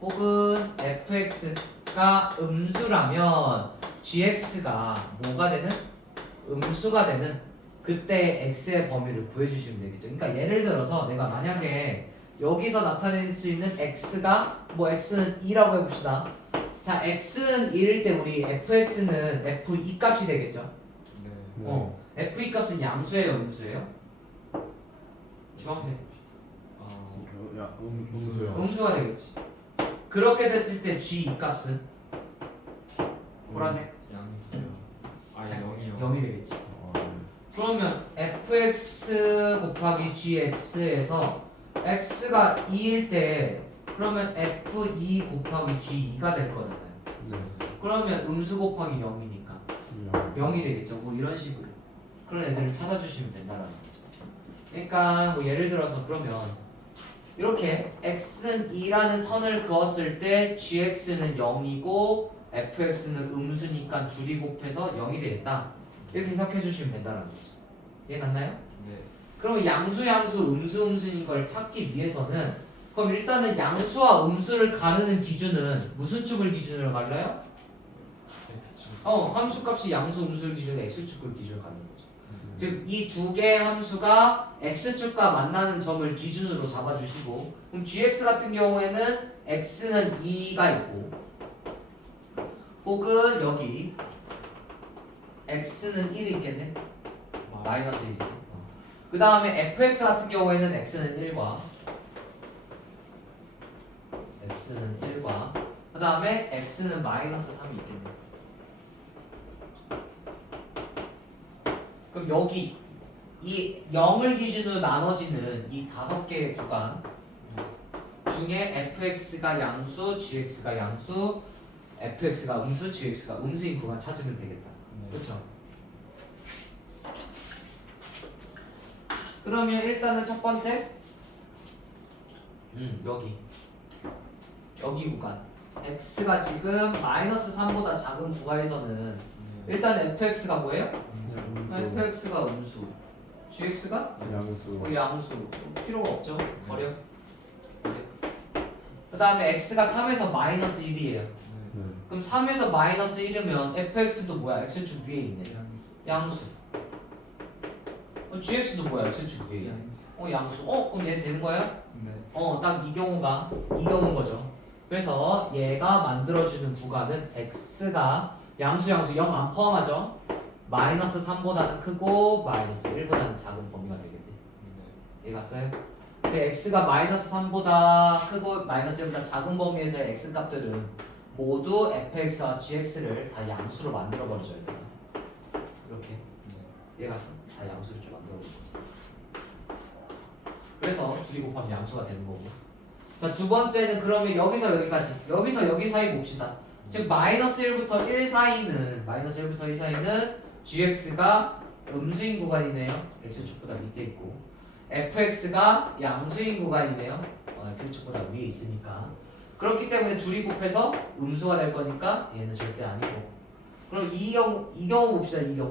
혹은 fx가 음수라면 gx가 뭐가 되는? 음수가 되는. 그때 x의 범위를 구해주시면 되겠죠. 그러니까 예를 들어서 내가 만약에 여기서 나타낼 수 있는 x가 뭐 x는 2라고 해봅시다. 자 x는 1일 때 우리 fx는 f2 값이 되겠죠. 네. f2 값은 양수예요, 음수예요? 주황색. 음수요. 음수가 되겠지. 그렇게 됐을 때 g2 값은 보라색 양수요. 아 0이요. 0이 되겠지. 그러면 fx 곱하기 gx에서 x가 2일 때 그러면 f2 곱하기 g2가 될 거잖아요. 그러면 음수 곱하기 0이니까 0이 되겠죠. 뭐 이런 식으로 그런 애들을 찾아주시면 된다라는 거죠. 그러니까 뭐 예를 들어서 그러면 이렇게 x는 2라는 선을 그었을 때 gx는 0이고 fx는 음수니까 둘이 곱해서 0이 되겠다. 이렇게 해석해 주시면 된다는 거죠. 이해 갔나요? 네. 그러면 양수, 음수인 걸 찾기 위해서는 그럼 일단은 양수와 음수를 가르는 기준은 무슨 축을 기준으로 갈라요? X축. 함수값이 양수, 음수를 기준으로 x축을 기준으로 가는 거죠. 즉 이 두 개의 함수가 x축과 만나는 점을 기준으로 잡아주시고 그럼 gx 같은 경우에는 x는 2가 있고 혹은 여기 x는 1이 있겠네? 마이너스 1이지. 그 다음에 fx 같은 경우에는 x는 1과 그 다음에 x는 마이너스 3이 있겠네. 그럼 여기 이 0을 기준으로 나눠지는 이 5개의 구간 중에 fx가 양수, gx가 양수, fx가 음수, gx가 음수인 구간 찾으면 되겠다. 그렇죠? 그러면 일단은 첫 번째 여기 구간 x가 지금 마이너스 3보다 작은 구간에서는 일단 fx가 뭐예요? fx가 음수 gx가 양수. 양수 필요가 없죠? 버려. 그 다음에 x가 3에서 마이너스 1이에요. 네. 그럼 3에서 마이너스 1이면 fx도 뭐야? x축 위에 있네. 양수. gx도 뭐야? x축 위에 있네. 양수. 그럼 얘 되는 거야? 네. 딱 이 경우인 거죠. 그래서 얘가 만들어주는 구간은 x가 양수 0 안 포함하죠? 마이너스 3보다는 크고 마이너스 1보다는 작은 범위가 되겠네. 이해 갔어요? x가 마이너스 3보다 크고 마이너스 1보다 작은 범위에서의 x 값들은 모두 fx와 gx를 다 양수로 만들어 버려줘야 돼요. 이렇게. 이해 갔어? 다 양수 이렇게 만들어 버려. 그래서 둘이 곱하면 양수가 되는 거고. 자, 두 번째는 그러면 여기서 여기까지, 여기서 여기 사이 봅시다. 즉 마이너스 1부터 1 사이는 gx가 음수인 구간이네요. x축보다 밑에 있고 fx가 양수인 구간이네요. x축보다 위에 있으니까. 그렇기 때문에 둘이 곱해서 음수가 될 거니까 얘는 절대 아니고. 그럼 이 경우 봅시다. 이 경우.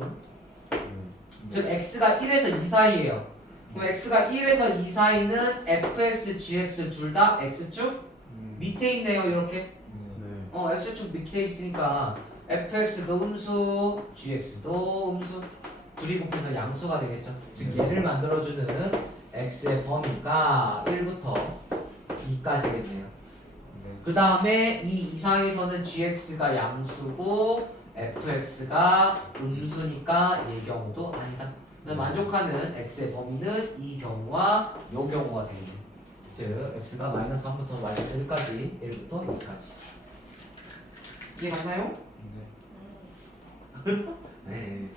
즉 x가 1에서 2 사이예요. 그럼 x가 1에서 2 사이는 fx, gx 둘 다 x축 밑에 있네요. 이렇게. x축 밑에 있으니까 fx도 음수, gx도 음수. 둘이 곱해서 양수가 되겠죠. 즉 얘를 만들어주는 x의 범위가 1부터 2까지겠네요. 그 다음에 이 이상에서는 gx가 양수고 fx가 음수니까 이 경우도 아니다. 만족하는 x의 범위는 이 경우와 이 경우가 되겠네. 즉 x가 마이너스 3부터 마이너스 1까지 1부터 2까지. 이해 갔나요? 네.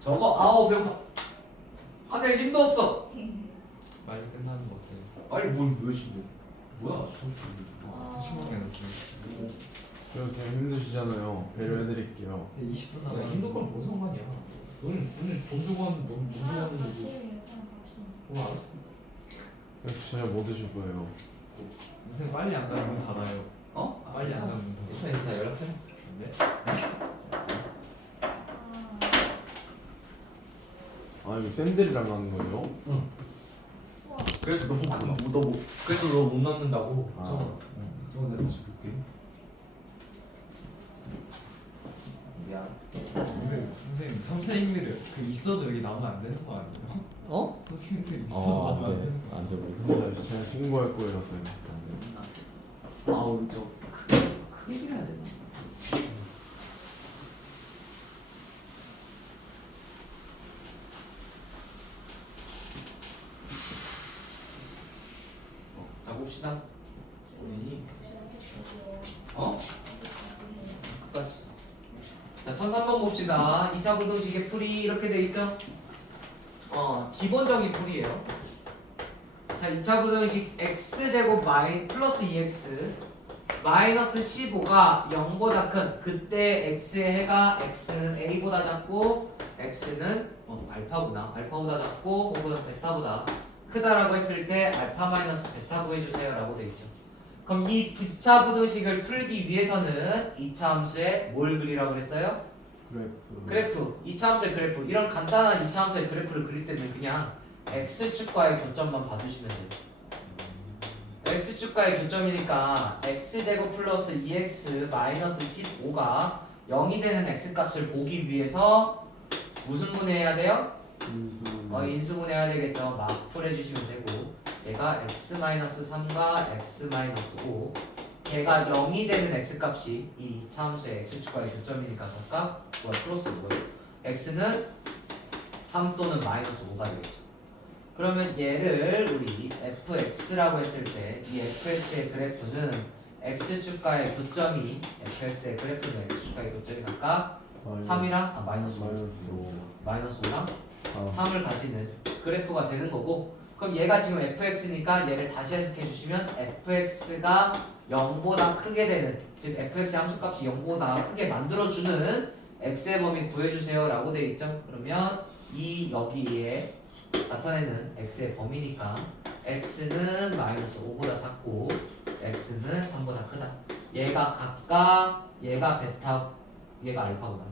저거 배고파. 하늘 힘도 없어. 빨리 끝나는 것 같아요. 빨리 몇 시 뭐야? 30분 남았어요. 그래서 되게 힘드시잖아요. 배려해드릴게요. 20분 야, 남았어요. 힘들 건 뭔 상관이야? 너는 오늘 돈 주고 하는 돈 주고 하는 거고. 알았어. 그래서 저녁 뭐 드실 거예요? 선생님 빨리 안 가면 문 닫아요. 빨리 안 가면 문 닫아요. 괜찮아. 연락해. 네? 이거 샌들이랑 가는 거예요? 그래서 그래서 너 못 넣는다고. 저거 내가 다시 볼게. 미안. 선생님 선생님들이 있어도 여기 나오면 안 되는 거 아니에요? 선생님들 있어도 나오면 안 되는 거 안 돼. 제가 신고할 거라서요. 우리 크게 해야 되나? 자 봅시다. 끝까지. 자 1003번 봅시다. 2차 부등식의 풀이 이렇게 돼 있죠? 기본적인 풀이에요. 자 2차 부등식 x제곱 플러스 2x 마이너스 15가 0보다 큰 그때 x의 해가 x는 a보다 작고 x는 알파보다 작고 혹은 베타보다 크다라고 했을 때 알파 마이너스 베타 구해주세요 라고 돼 있죠. 그럼 이 부차 부등식을 풀기 위해서는 2차 함수에 뭘 그리라고 그랬어요? 그래프 2차함수의 그래프 이런 간단한 2차함수의 그래프를 그릴 때는 그냥 x축과의 교점만 봐주시면 돼요. x축과의 교점이니까 x제곱 플러스 2x 마이너스 15가 0이 되는 x값을 보기 위해서 무슨 분해해야 돼요? 인수분해해야 되겠죠. 막 풀해주시면 되고 얘가 x-3과 x-5 걔가 0이 되는 x값이 이 2차함수의 x축과의 교점이니까 각각 플러스 5예요. x는 3 또는 마이너스 5가 되겠죠. 그러면 얘를 우리 fx라고 했을 때 이 fx의 그래프는 x축과의 교점이 fx의 그래프는 x축과의 교점이 각각 3이랑 마이너스 5랑 3을 가지는 그래프가 되는 거고 그럼 얘가 지금 fx니까 얘를 다시 해석해 주시면 fx가 0보다 크게 되는 즉 fx의 함수값이 0보다 크게 만들어주는 x의 범위 구해주세요 라고 되어 있죠. 그러면 이 여기에 나타내는 x의 범위니까 x는 마이너스 5보다 작고 x는 3보다 크다. 얘가 각각 얘가 베타 얘가 알파구나.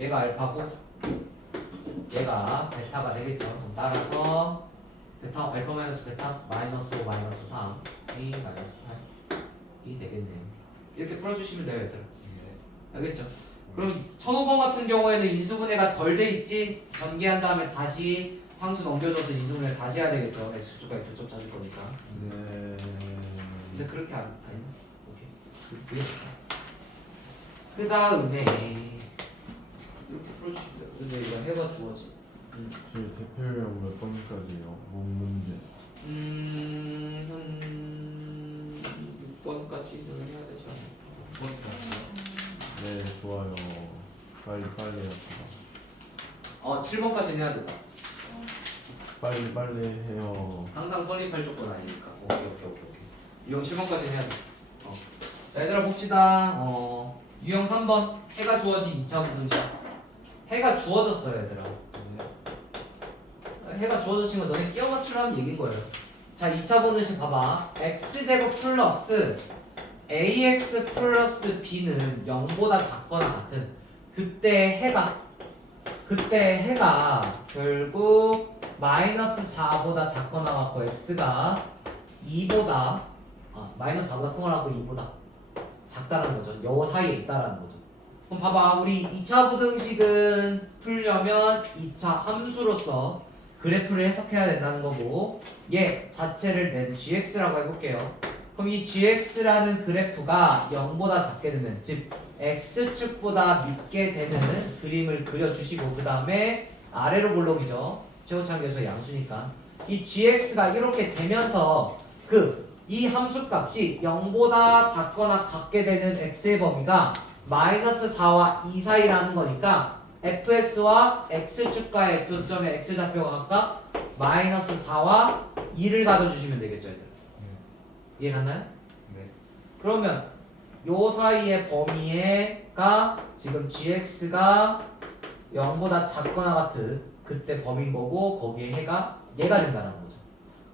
얘가 알파고 얘가 베타가 되겠죠. 그럼 따라서 베타 알파 마이너스 베타 마이너스 5 마이너스 3 a 마이너스 8이 되겠네요. 이렇게 풀어주시면 돼요, 얘들아. 알겠죠? 그럼 1005번 같은 경우에는 인수분해가 덜 돼 있지? 전개한 다음에 다시 상수 넘겨줘서 인수분해 다시 해야 되겠죠. x축과의 교점 찾을 거니까. 근데 그렇게 아니나? 오케이. 그 다음에 이렇게 풀어주시면 돼요. 근데 이거 해가 주어지. 저희 대표형 몇 번까지요? 문제. 6번까지는 해야 되지 않을까? 6번까지. 네, 좋아요. 빨리 합시다. 7번까지는 해야 된다. 빨리 해요. 항상 선입할 조건 아니니까. 오케이. 유형 7번까지 해야 돼. 자, 얘들아 봅시다. 유형 3번 해가 주어진 2차 부등식. 해가 주어졌어요, 얘들아. 해가 주어졌으면 너네 끼워 맞추라는 얘기인 거예요. 자, 2차 부등식 봐봐. x제곱 플러스 ax 플러스 b는 0보다 작거나 같은 그때 해가 결국 마이너스 4보다 작거나 같고 x가 2보다 마이너스 4보다 크거나 같고 2보다 작다라는 거죠. 요 사이에 있다라는 거죠. 그럼 봐봐, 우리 2차 부등식은 풀려면 2차 함수로서 그래프를 해석해야 된다는 거고 얘 자체를 낸 gx라고 해볼게요. 그럼 이 gx라는 그래프가 0보다 작게 되는 즉 x축보다 밑게 되는 그림을 그려주시고 그 다음에 아래로 볼록이죠. 최고차계수의 양수니까 이 gx가 이렇게 되면서 이 함수값이 0보다 작거나 같게 되는 x의 범위가 마이너스 4와 2 사이라는 거니까 fx와 x축과의 교점의 x좌표가 각각 마이너스 4와 2를 가져주시면 되겠죠, 얘들. 이해 갔나요? 네. 그러면 요 사이의 범위가 지금 gx가 0보다 작거나 같은 그때 범위인 거고 거기에 해가 얘가 된다는 거죠.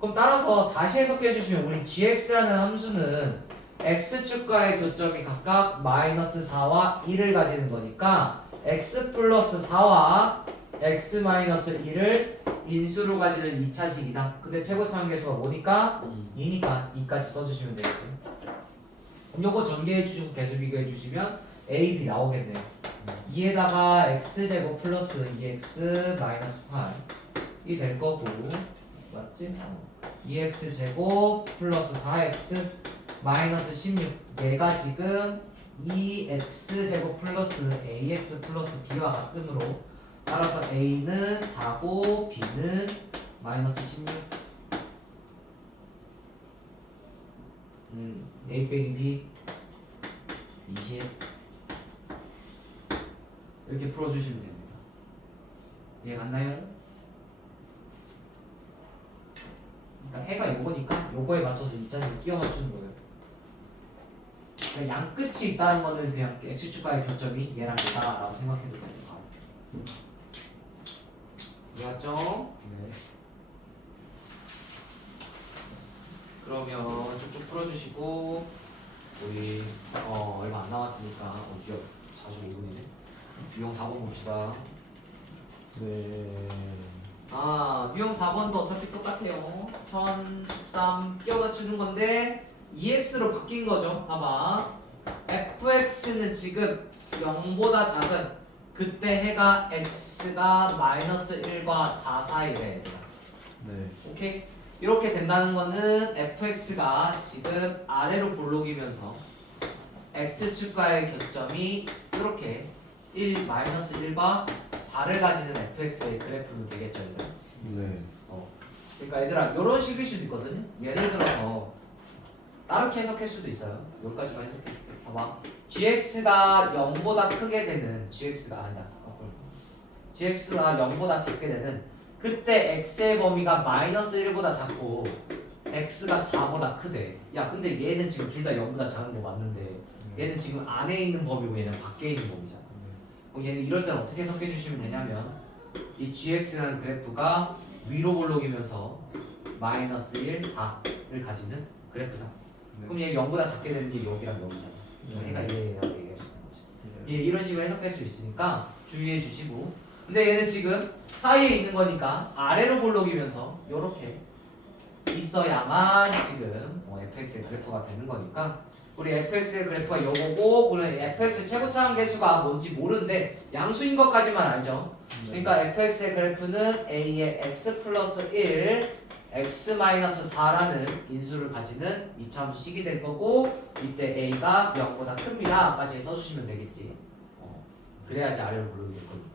그럼 따라서 다시 해석해 주시면 우리 gx라는 함수는 x축과의 교점이 각각 마이너스 4와 2를 가지는 거니까 x 플러스 4와 x 마이너스 1을 인수로 가지는 2차식이다. 근데 최고차함계수가 뭐니까? 2니까 2까지 써주시면 되겠죠. 그럼 요거 전개해 주시고 계수 비교해 주시면 a, b 나오겠네요. 2에다가 x제곱 플러스 2x 마이너스 8이 될 거고 맞지? 2x제곱 플러스 4x 마이너스 16 얘가 지금 2x제곱 플러스 ax 플러스 b와 같으므로 따라서 a는 4고 b는 마이너스 16 a 빼기 b 20 이렇게 풀어주시면 됩니다. 이해 갔나요? 그러니까 해가 요거니까 요거에 맞춰서 2차식을 끼워 맞추는 거예요. 그러니까 양 끝이 있다는 거는 그냥 x축과의 교점이 얘랑 얘다라고 생각해도 돼요. 이해갔죠? 네. 그러면 쭉쭉 풀어주시고 우리 얼마 안 남았으니까 45분이네. 유형 4번 봅시다. 네. 유형 4번도 어차피 똑같아요. 1013 끼워 맞추는 건데 EX로 바뀐 거죠. 봐봐. fx는 지금 0보다 작은 그때 해가 x가 마이너스 1과 4 사이래. 얘들아. 네. 오케이? 이렇게 된다는 거는 fx가 지금 아래로 볼록이면서 x축과의 교점이 이렇게 1, 마이너스 1과 4를 가지는 fx의 그래프는 되겠죠. 얘들아. 네. 그러니까 얘들아 이런 식일 수도 있거든요. 예를 들어서 다르게 해석할 수도 있어요. 여기까지만 해석해줄게. 봐봐. gx가 0보다 크게 되는 gx가 아니다. gx가 0보다 작게 되는 그때 x의 범위가 마이너스 1보다 작고 x가 4보다 크대. 야 근데 얘는 지금 둘 다 0보다 작은 거 맞는데 얘는 지금 안에 있는 범위고 얘는 밖에 있는 범위잖아. 그럼 얘는 이럴 때는 어떻게 해석해 주시면 되냐면 이 gx라는 그래프가 위로 볼록이면서 마이너스 1, 4를 가지는 그래프다. 그럼 얘 0보다 작게 되는 게 여기랑 여기잖아. 얘가 얘랑 얘기할 수 있는 거지. 얘 이런 식으로 해석할 수 있으니까 주의해 주시고. 근데 얘는 지금 사이에 있는 거니까 아래로 볼록이면서 요렇게 있어야만 지금 fx의 그래프가 되는 거니까 우리 fx의 그래프가 요거고 우리는 fx 최고차항 계수가 뭔지 모르는데 양수인 것까지만 알죠. 그러니까 fx의 그래프는 a의 x 플러스 1 x-4라는 인수를 가지는 이차함수식이 될 거고 이때 a가 0보다 큽니다 까지 써주시면 되겠지. 그래야지 아래로 볼록이 될 거니까.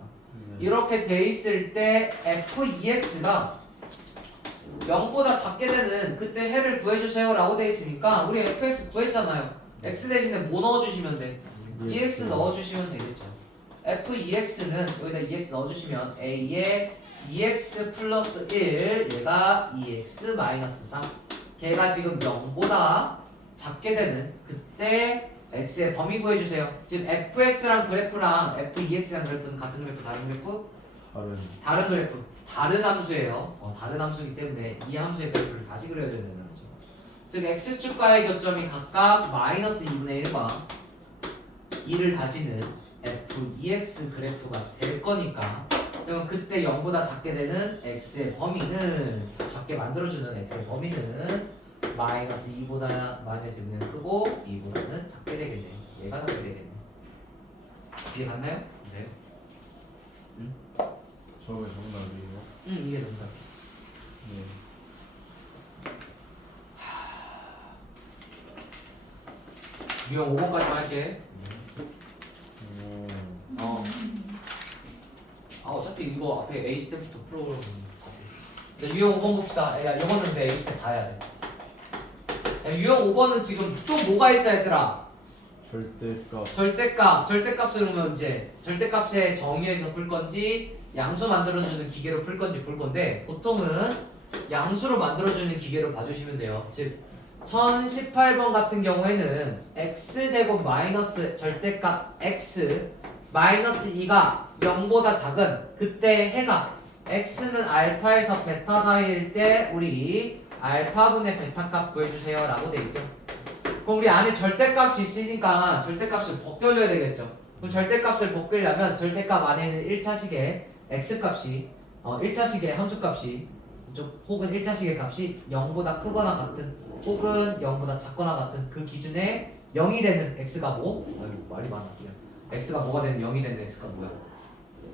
이렇게 돼 있을 때 f2x가 0보다 작게 되는 그때 해를 구해주세요 라고 돼 있으니까 우리 fx 구했잖아요. x 대신에 뭐 넣어주시면 돼? 2x 넣어주시면 되겠죠. f2x는 여기다 2x 넣어주시면 a의 2x 플러스 1 얘가 2x 마이너스 3 걔가 지금 0보다 작게 되는 그때 x의 범위 구해주세요. 지금 fx랑 그래프랑 f2x랑 그래프는 같은 그래프 다른 그래프? 다른 그래프 다른 함수예요. 다른 함수이기 때문에 이 함수의 그래프를 다시 그려줘야 되는 거죠. 즉 x축과의 교점이 각각 마이너스 2분의 1과 2를 가지는 f2x 그래프가 될 거니까 그럼 그때 0보다 작게 되는 x의 범위는 작게 만들어주는 x의 범위는 마이너스 2보다 마이너스 2분의 크고 2보다는 작게 되겠네. 얘가 작게 되겠네. 이해 갔나요? 네. 저게 정답이에요? 이게 정답. 네. 유형 5번까지만 할게. 어차피 이거 앞에 A 스텝부터 풀어보려고 자, 유형 5번 봅시다. 야, 이거는 근데 A 스텝 다 해야 돼. 야, 유형 5번은 지금 또 뭐가 있어 얘들아? 절대값을 보면 이제 절대값의 정의에서 풀 건지 양수 만들어주는 기계로 풀 건지 볼 건데 보통은 양수로 만들어주는 기계로 봐주시면 돼요. 즉 1018번 같은 경우에는 x제곱 마이너스 절대값 x 마이너스 2가 0보다 작은 그때 해가 x는 알파에서 베타 사이일 때 우리 알파분의 베타값 구해주세요 라고 되어있죠. 그럼 우리 안에 절대값이 있으니까 절대값을 벗겨줘야 되겠죠. 그럼 절대값을 벗기려면 절대값 안에 있는 1차식의 x값이 1차식의 함수값이 혹은 1차식의 값이 0보다 크거나 같은 혹은 0보다 작거나 같은 그 기준에 0이 되는 x가 뭐? 아이고 말이 많아. x가 뭐가 되는 0이 되는 x가 뭐야?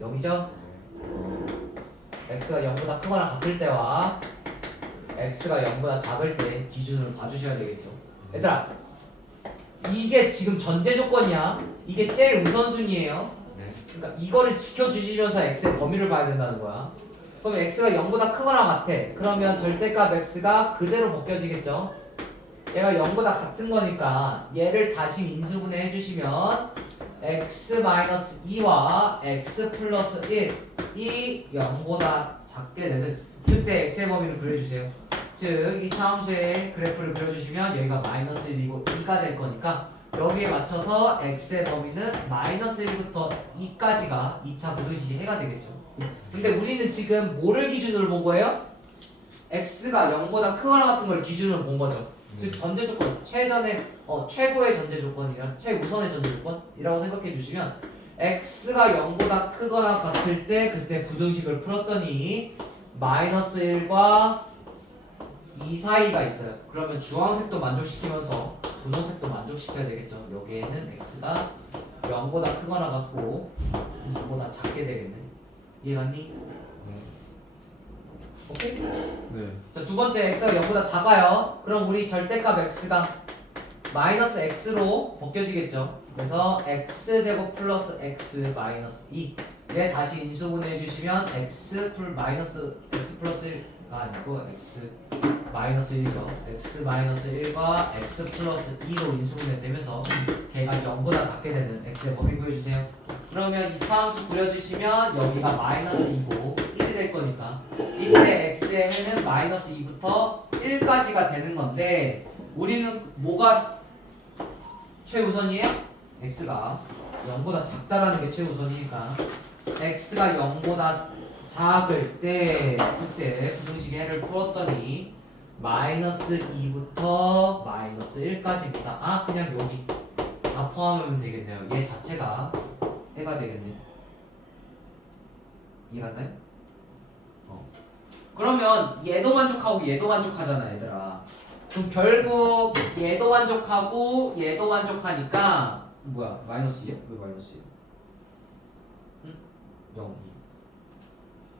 0이죠? x가 0보다 크거나 같을 때와 x가 0보다 작을 때 기준을 봐주셔야 되겠죠. 얘들아 이게 지금 전제 조건이야. 이게 제일 우선순위예요. 그러니까 이거를 지켜주시면서 x의 범위를 봐야 된다는 거야. 그럼 x가 0보다 크거나 같아. 그러면 절대값 x가 그대로 벗겨지겠죠. 얘가 0보다 같은 거니까 얘를 다시 인수분해 해주시면 x-2와 x 플러스 1이 0보다 작게 되는 그때 x의 범위를 그려주세요. 즉 2차 함수의 그래프를 그려주시면 여기가 마이너스 1이고 2가 될 거니까 여기에 맞춰서 x의 범위는 마이너스 1부터 2까지가 2차 부등식의 해가 되겠죠. 근데 우리는 지금 뭐를 기준으로 본 거예요? x가 0보다 크거나 같은 걸 기준으로 본 거죠. 즉 전제 조건 최고의 전제 조건이랑 최우선의 전제 조건이라고 생각해 주시면 x가 0보다 크거나 같을 때 그때 부등식을 풀었더니 마이너스 1과 2 사이가 있어요. 그러면 주황색도 만족시키면서 분홍색도 만족시켜야 되겠죠. 여기에는 x가 0보다 크거나 같고 2보다 작게 되겠네. 이해갔니? 오케이? 네. 자, 두 번째 x가 0보다 작아요. 그럼 우리 절대값 x가 마이너스 x로 벗겨지겠죠. 그래서 x제곱 플러스 x 마이너스 2. 얘 다시 인수분해 해주시면 x 마이너스 x 플러스 1가 아니고 x 마이너스 1이죠. x 마이너스 1과 x 플러스 2로 인수분해 되면서 걔가 0보다 작게 되는 x의 범위 구해주세요. 그러면 2차 함수 그려주시면 여기가 마이너스 2고 1이 될 거니까 이때 x의 해는 마이너스 2부터 1까지가 되는 건데 우리는 뭐가 최우선이에요? x가 0보다 작다라는 게 최우선이니까 x가 0보다 작을 때 그때 부등식의 해를 풀었더니 마이너스 2부터 마이너스 1까지입니다. 아 그냥 여기 다 포함하면 되겠네요. 얘 자체가 해가 되겠네. 이해갔나요? 그러면 얘도 만족하고 얘도 만족하잖아 얘들아. 그럼 결국 얘도 만족하고 얘도 만족하니까 뭐야 마이너스 2야? 왜 마이너스 2야? 응? 0,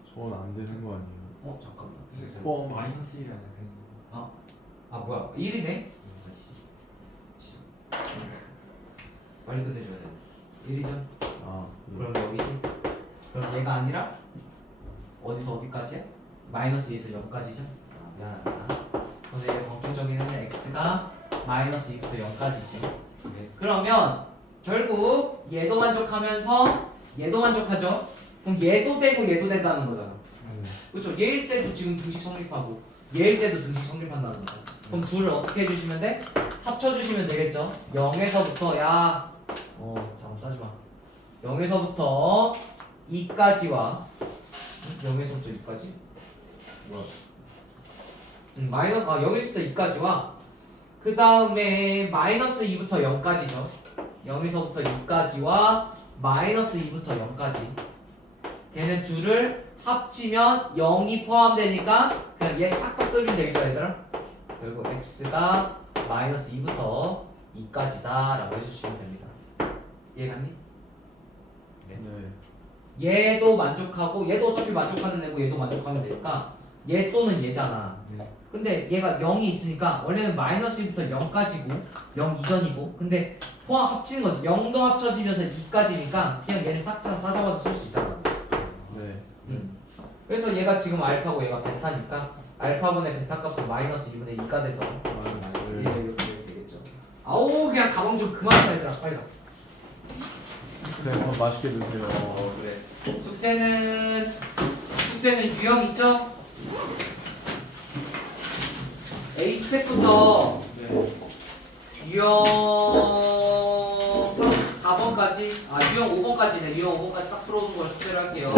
2. 저건 안 되는 거 아니에요? 잠깐만. 마이너스 1이 아니라 되는 거. 아 뭐야 1이네? 빨리 끝내줘야 돼. 1이죠? 아, 그럼 여기지? 그럼 얘가 아니라 어디서 어디까지야? 마이너스 2에서 0까지죠? 미안하다. 그래서 얘 공통적인 해는 x가 마이너스 2부터 0까지지. 네. 그러면 결국 얘도 만족하면서 얘도 만족하죠? 그럼 얘도 되고 얘도 된다는 거잖아. 그렇죠? 얘일 때도 지금 등식 성립하고 얘일 때도 등식 성립한다는 거죠. 그럼 둘을 어떻게 해주시면 돼? 합쳐주시면 되겠죠? 0에서부터 잠깐 싸지 마. 0에서부터 2까지와 0에서부터 2까지? 뭐야? 여기서부터 2까지와 그 다음에 마이너스 2부터 0까지죠. 0에서부터 2까지와 마이너스 2부터 0까지. 걔네 둘을 합치면 0이 포함되니까 그냥 얘 싹 다 쓰면 되겠죠 얘들아? 결국 x가 마이너스 2부터 2까지다 라고 해주시면 됩니다. 이해갔니? 네. 얘도 만족하고 얘도 어차피 만족하는 애고 얘도 만족하면 되니까 얘 또는 얘잖아. 근데 얘가 0이 있으니까 원래는 마이너스 1부터 0까지고 0 이전이고 근데 포함 합치는 거죠. 0도 합쳐지면서 2까지니까 그냥 얘는 싹 싸잡아서 쓸 수 있다는 거야. 네. 그래서 얘가 지금 알파고 얘가 베타니까 알파분의 베타 값은 마이너스 2분의 2가 돼서 마이너스 이렇게 되겠죠. 아우 그냥 가방 좀 그만 사 얘들아 빨리 가. 네, 맛있게 드세요. 그래. 숙제는 유형 있죠? A 스텝부터 유형 4번까지 유형 5번까지네. 유형 5번까지 싹 풀어오는 걸 숙제를 할게요.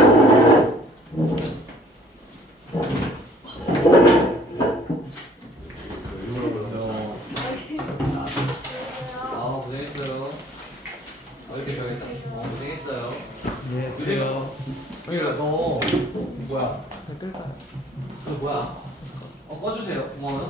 고생했어요. 이렇게 저기서 고생했어요. 안녕하세요. 여기가 너 뭐야? 끌까? 너 뭐야? 꺼주세요. 고마워요.